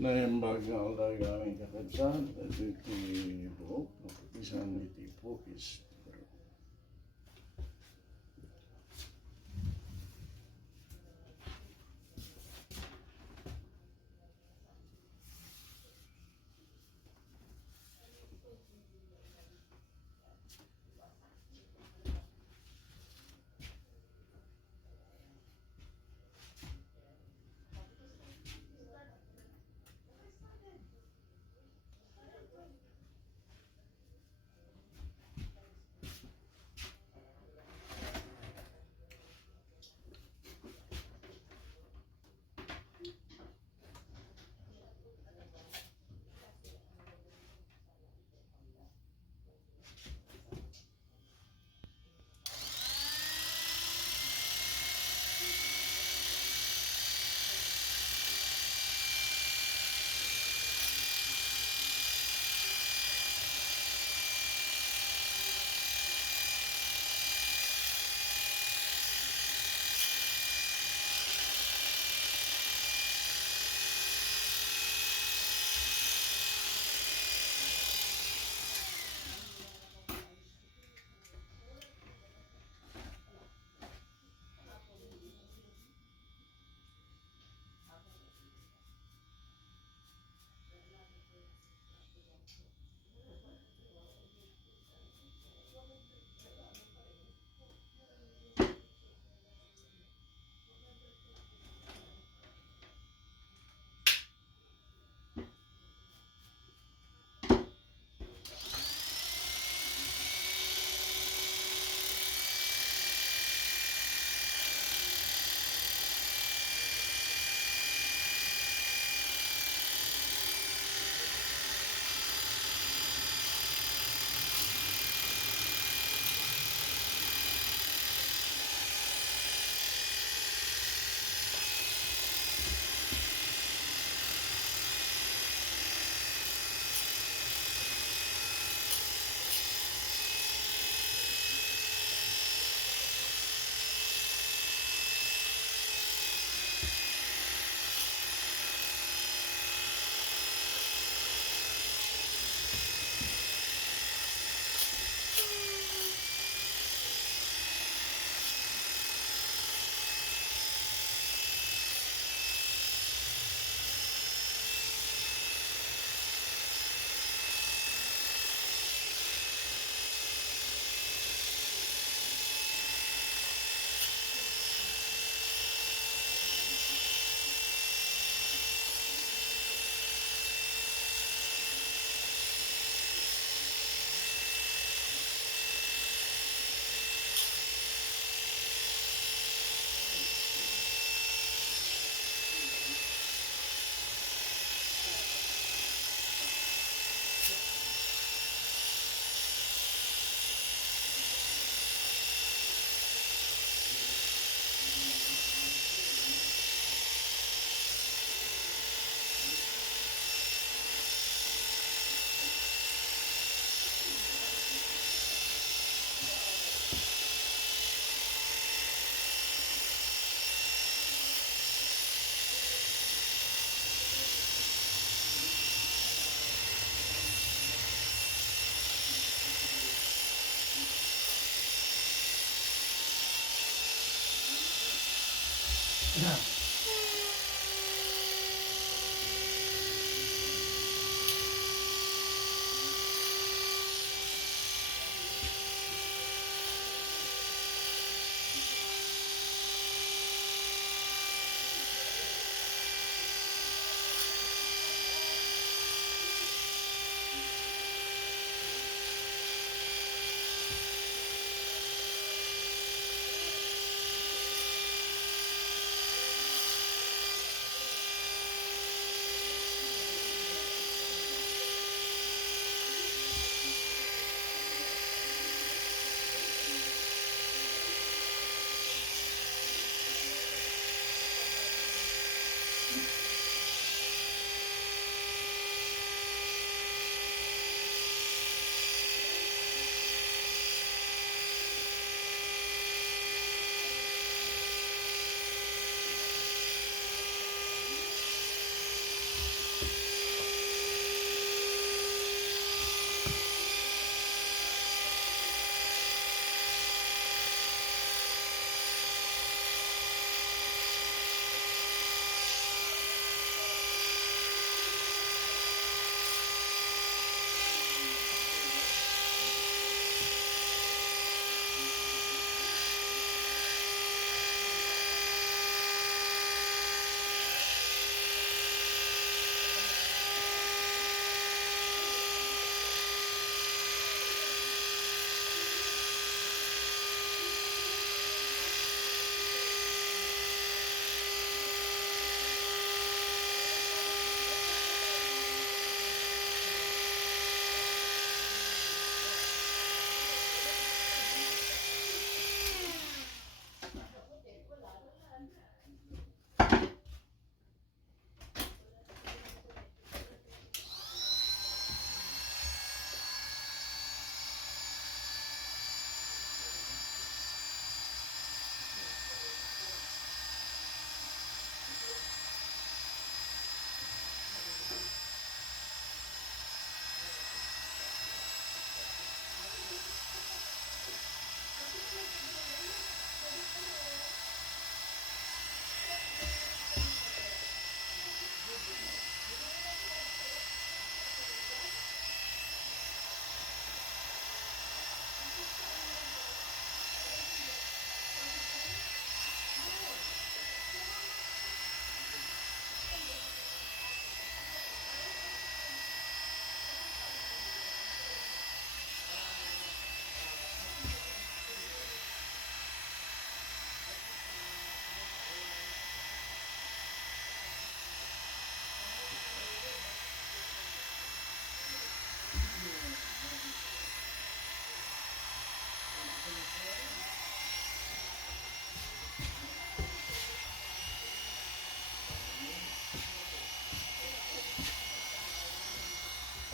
Naimbag nga ulag aming kakabsat at iti buhok, napisan iti pokis.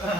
Yeah,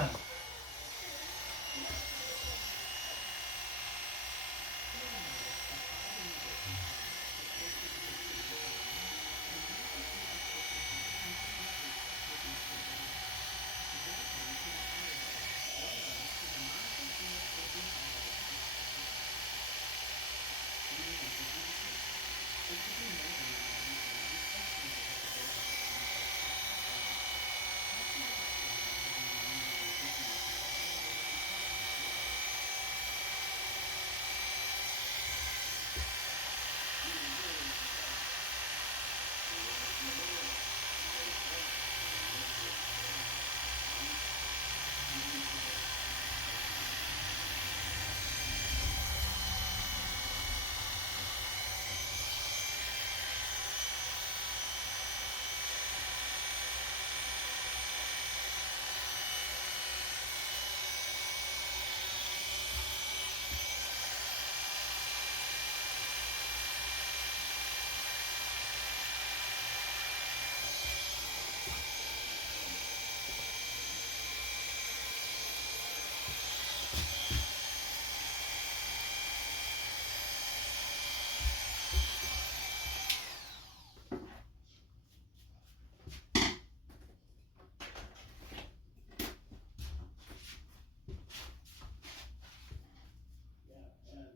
and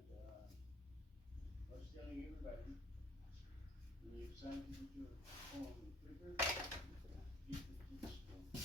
I was telling everybody, when you decide to put your phone on the clicker, keep it to the spoon.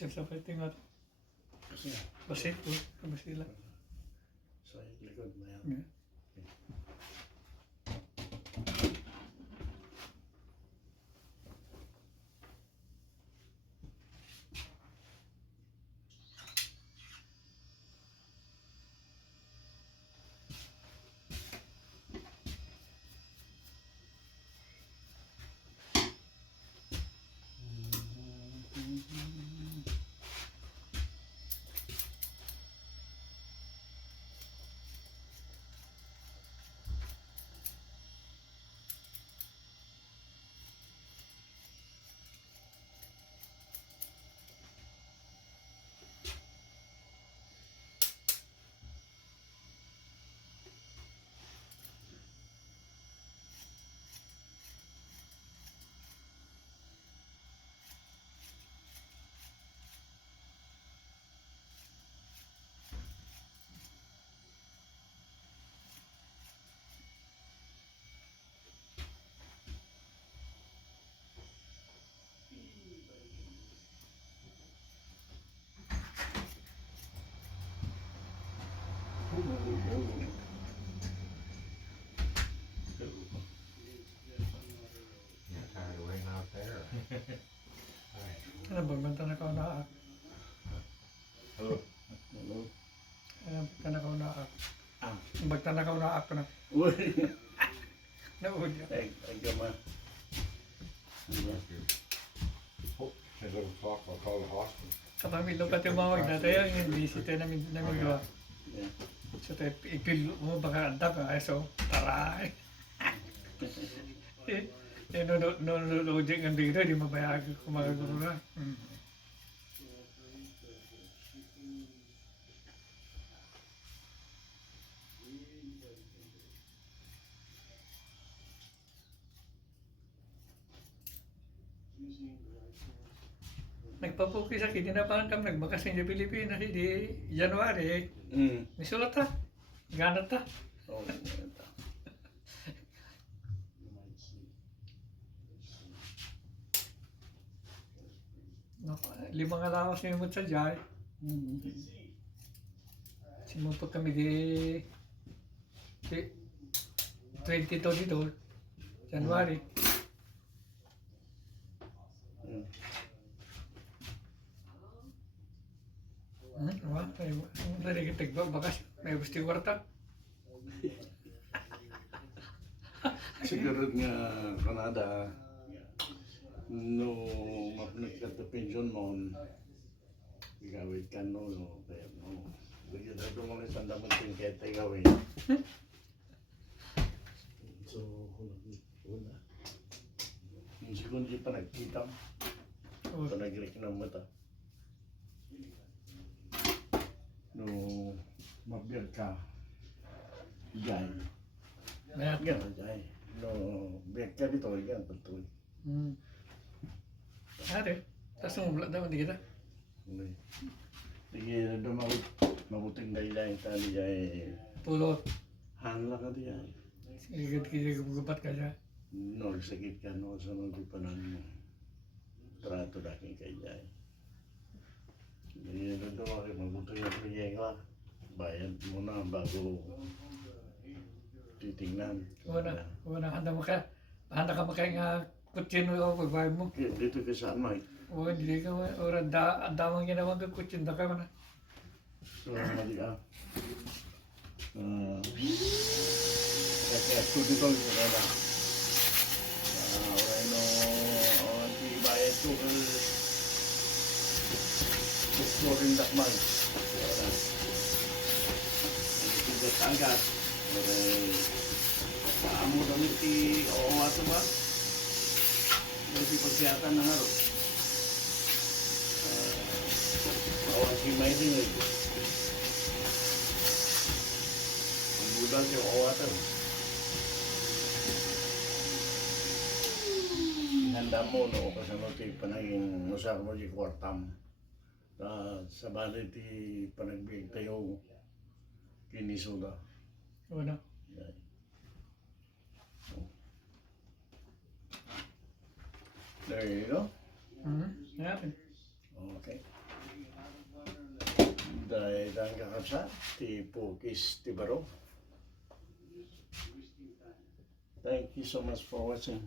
Siyempre sa pwede nga. Kasi nga, Basit po. Kabasila. sa likod na yan. Yeah. You're tired of waiting out there. Ano ba? Banta na kao na Hello. Hello? Ano banta na kao na Ah. Banta na kao na ako na. Uy! Naud ya. Ay, gama. Diba? Oh, a little talk, I'll call the hospital. Kapag may lupa tumawag na tayo, yung bisita namin gawa. Yeah. So tayo, ipil mo baka anda ka, so taray. Nanonood yung dito, di mabayag ko magagura. Nagpapuki sa kiti na parang kami nagbakasin sa Pilipinas, di January, nisulat ta. Ganat ta. Oh, ito. No, 5 lawas na yung sa Jai. Simumpot kami di 22 dito, January. Wah, dari kita bakas, may gusto warta. Siguro nga Canada, no mapunik ka sa pension mo, gagawin ka no, kaya no. Bigyan na ito mga isang damang tingkete gawin. So, wala. Yung siguro di pa nagkita, ito nag-click ng mata. No, mabiyag ka, jay. Mayat. Yan, jay. No, biyag ka dito, yan, patuloy. Ada. Tas mula daw di kita. Sige, mabuting dahil tali jay. Pulot. Hanla ka diya. Sige kita gubat ka siya. No, sakit ka no, sa mga panan mo. Trato daking kay jay. Hindi na daw ako mabuti yung proyekta. Bayad mo na bago titingnan. Wala handa mo ka. Handa ka makay nga kutsin mo o pagbayad mo. Dito ka saan, Mike? O hindi ka ora damang ginawa ka kutsin da ka na. So, mali ka. Kaya ito dito yung kaya. Wala no, anti-bayad ko. Gusto rin dakman. Wala. Tigas agad. Kamu dami ti oo ato ba? Kasi pagsiyatan na haro. Awan si may din eh. Ang budal siya oo ato. Handa mo no kasano ti panaging nusak mo di kwartam. Sa bali ti panagbig tayo kinisuda. Wala. There you go. Natin. Okay. Dahil ang kakabsa, ti Pukis Tibaro. Wasting time. Thank you so much for watching.